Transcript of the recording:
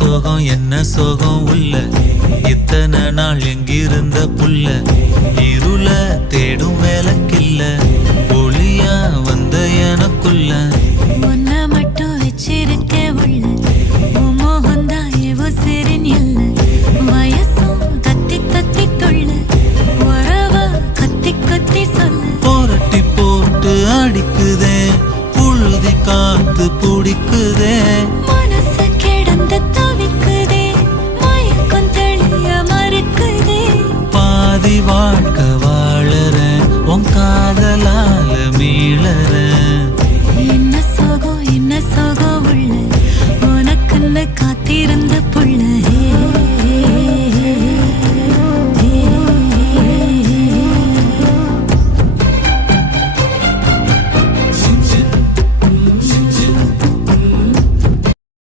சோகம் என்ன சோகம் உள்ள இத்தனை நாள் எங்கிருந்த புல்ல இருள தேடும் வேலைக்கில்ல ஒளியா வந்த எனக்குள்ள ஒன்ன மட்டும் வச்சிருக்க உள்ள மோகந்தான் எவோ சிறின் இல்ல வயசும் கத்தி கத்தி தொள்ள உறவா கத்தி கத்தி சொல்ல போரட்டி போட்டு அடிக்குதே புழுதி காத்து பிடிக்குதே